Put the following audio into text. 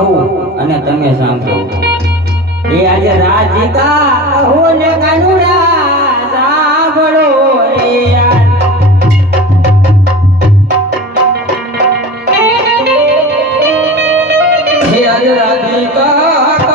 કહું અને તમે સાંભળો. એ આજે રાજીતા કહું ને રે આજે રાધિકા